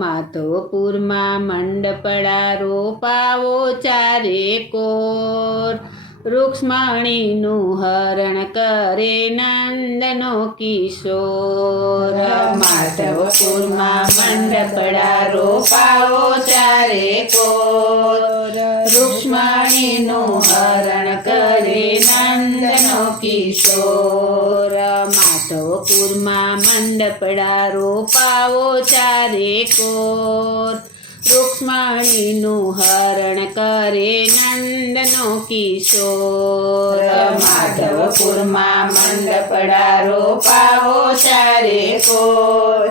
માધવપુરમાં મંડપડા રોપાવો ચારે કોર, રૂક્ષ્મણીનું હરણ કરે નંદનો કિશોર. માધવપુરમાં મંડપડા રોપાવો ચારે કોર, રૂક્ષ્મણીનું હરણ કરે નંદનો કિશોર. માધવપુરમાં મંડપડા રોપાવો ચારે કોર, રૂક્ષ્મણીનું હરણ કરે નંદનો કિશોર. માધવપુરમાં મંડપડા રોપાવો ચારે કોર,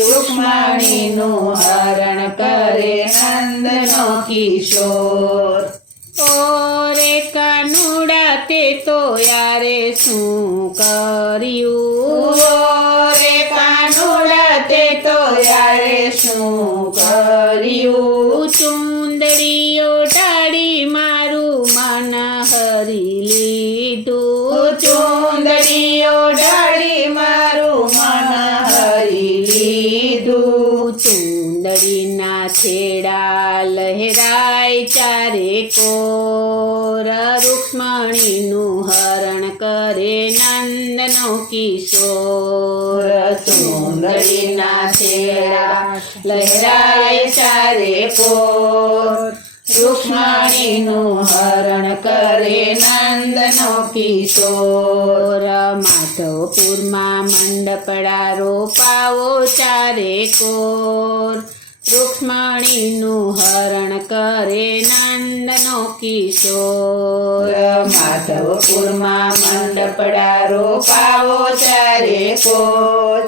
રૂક્ષ્મણીનું હરણ કરે નંદનો કિશોર. ઓ રે કાનુડા તે તો યારે શું કર્યું, ઓ રે કાનુડા તે તો યારે શું કર્યું. ચુંદડીઓ ડાળી મારું મન હરી લીધું, ચુંદડીઓ ડાળી મારું મન હરી લીધું. ચુંદડીના છેડા લહેરાય ચારે કોર, રૂક્ષ્મણીનું હરણ કરે નંદનો કિશોર. ચુંદડીના છેડા લહેરાય ચારે કોર, રૂક્ષ્મણીનું હરણ કરે નંદનો કિશોર. માધવપુરમાં મંડપડા રોપાવો ચારે કોર, રૂક્ષ્મણીનું હરણ કરે નંદનો કિશોર. માધવપુરમાં મંડપડા રોપાવો ચારે કોર,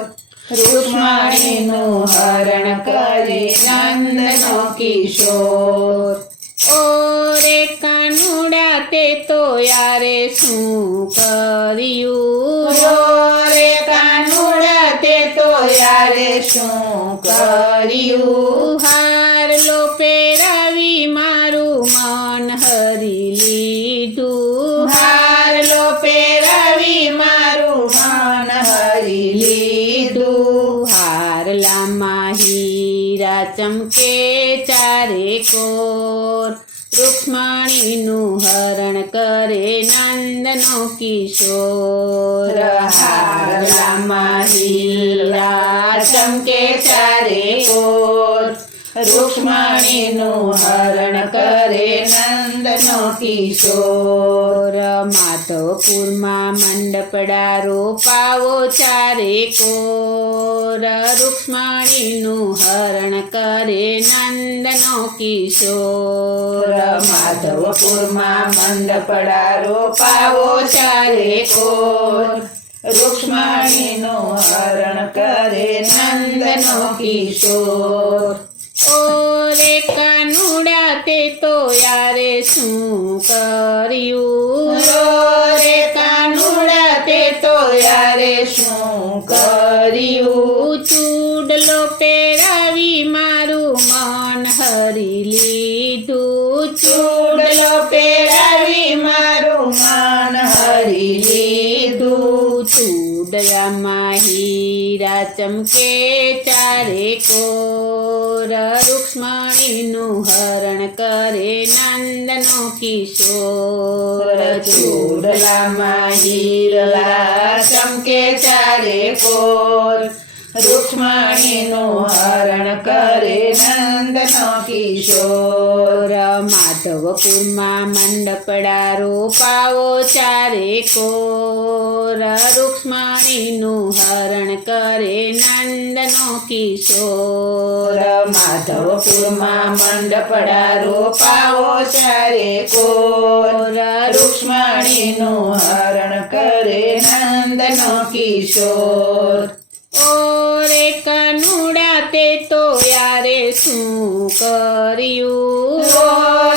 રૂક્ષ્મણીનું હરણ કરે નંદનો કિશોર. ઓ રે કાનુડા તે તો યારે શું કર્યું, ઓ રે કાનુડા તે તો યારે શું કર્યું. હારલો પહેરાવી મારું મન હરી લીધું, હારલો પહેરાવી મારું મન હરી લીધું. હારલામાં હીરા ચમકે ચારે કોર, રૂક્ષ્મણીનું હરણ કરે નંદનો કિશોર. હારલામાં હીરા ચમકે ચારે કોર, રૂક્ષ્મણીનું હરણ કરે નંદનો કિશોર. માધવપુરમાં મંડપડા રોપાવો ચારે કોર, રૂક્ષ્મણીનું હરણ કરે નંદનો કિશોર. માધવપુરમાં મંડપડા રોપાવો ચારે કોર, રૂક્ષ્મણીનું હરણ કરે નંદનો કિશોર. ઓ રે કાનુડા તે તો યારે શું કર્યું, ઓ રે કાનુડા તે તો યારે શું કર્યું. ચૂડલો પહેરાવી મારું મન હરી લીધું, ચૂડલો પહેરાવી મારું મન હરી લીધું. ચૂડલામાં હીરા ચમકે ચારે કોર, રૂક્ષ્મણીનું હરણ કરે નંદનો કિશોર. ચૂડલામાં હીરા ચમકે ચારે કોર, રૂક્ષ્મણીનું હરણ કરે નંદનો કિશોર. માધવપુરમાં મંડપડા રોપાવો ચારે કોર, રૂક્ષ્મણીનું હરણ કરે નંદનો કિશોર. માધવપુરમાં મંડપડા રોપાવો ચારે કોર, રૂક્ષ્મણીનું હરણ કરે નંદનો કિશોર. ઓ રે કાનુડા તે તો યારે શું કર્યું, ઓ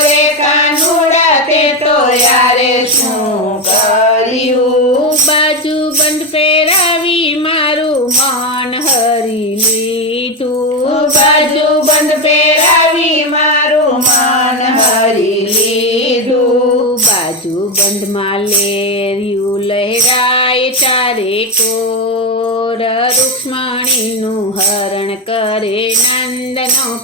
રે કાનુડા તે તો યારે શું કર્યું. બાજુ બંધ પહેરાવી મારું મન હરી લીધું, બાજુ બંધ પહેરાવી મારું મન હરી લીધું. બાજુ બંધમાં લેર્યું લહેરાય ચારે કોર, રૂક્ષ્મણીનું હરણ કરે નંદ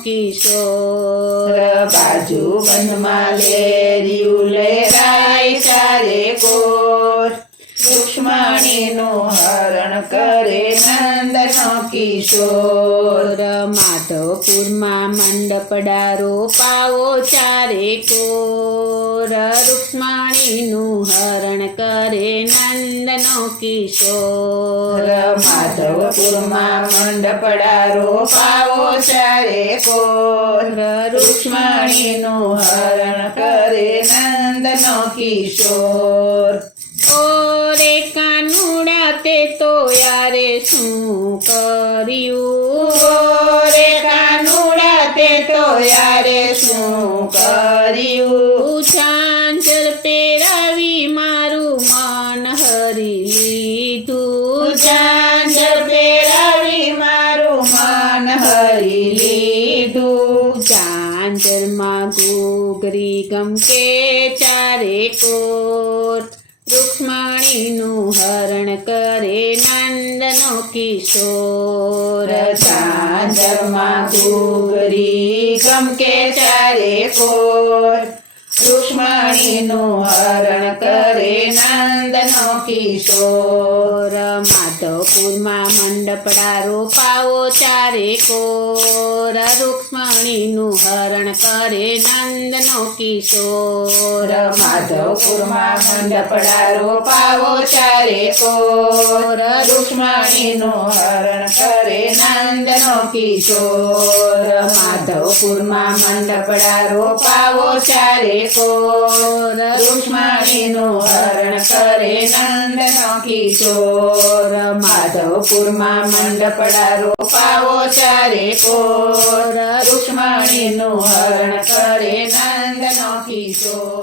કિશોર બાજુ બંધમાં લેરિયું લહેરાય ચારે કોર રૂક્ષ્મણીનું હરણ કરે નંદનો કિશોર માધવપુરમાં મંડપડારો પાવો ચારે કોર રૂક્ષ્મણીનું હરણ કરે નંદનો કિશોર માધવપુરમાં મંડપડારો પાવો ચારે કોર રૂક્ષ્મણીનું હરણ કરે નંદનો કિશોર ઓરે કાનુડા તે તો યારે શું કર્યું ઓરે કાનુડા તે તો યારે શું કર્યું ઝાંઝર પહેરાવી મારું મન હરી લીધું ઝાંઝર પહેરાવી મારું મન હરી લીધું ઝાંઝરમાં ઘૂઘરી ગમકે ચારે કોર રૂક્ષ્મણીનું હરણ કરે નંદનો કિશોર ઝાંઝરમાં ઘૂઘરી ગમકે ચારે કોર રૂક્ષ્મણીનું હરણ કરે નંદનો કિશોર માધવપુરમાં મંડપડારો પાવો ચારે કોર રૂક્ષ્મણીનું હરણ કરે નંદનો કિશોર માધવપુરમાં મંડપડારો પાવો ચારે કોર રૂક્ષ્મણીનું હરણ કરે નંદનો કિશોર માધવપુરમાં મંડપડારો પાવો ચારે કોર રૂક્ષ્મણીનું હરણ કરે નંદનો કિશોર માધવપુરમાં મંડપડારો પાવો ચારે કોર રૂક્ષ્મણીનું હરણ કરે નંદનો કિશોર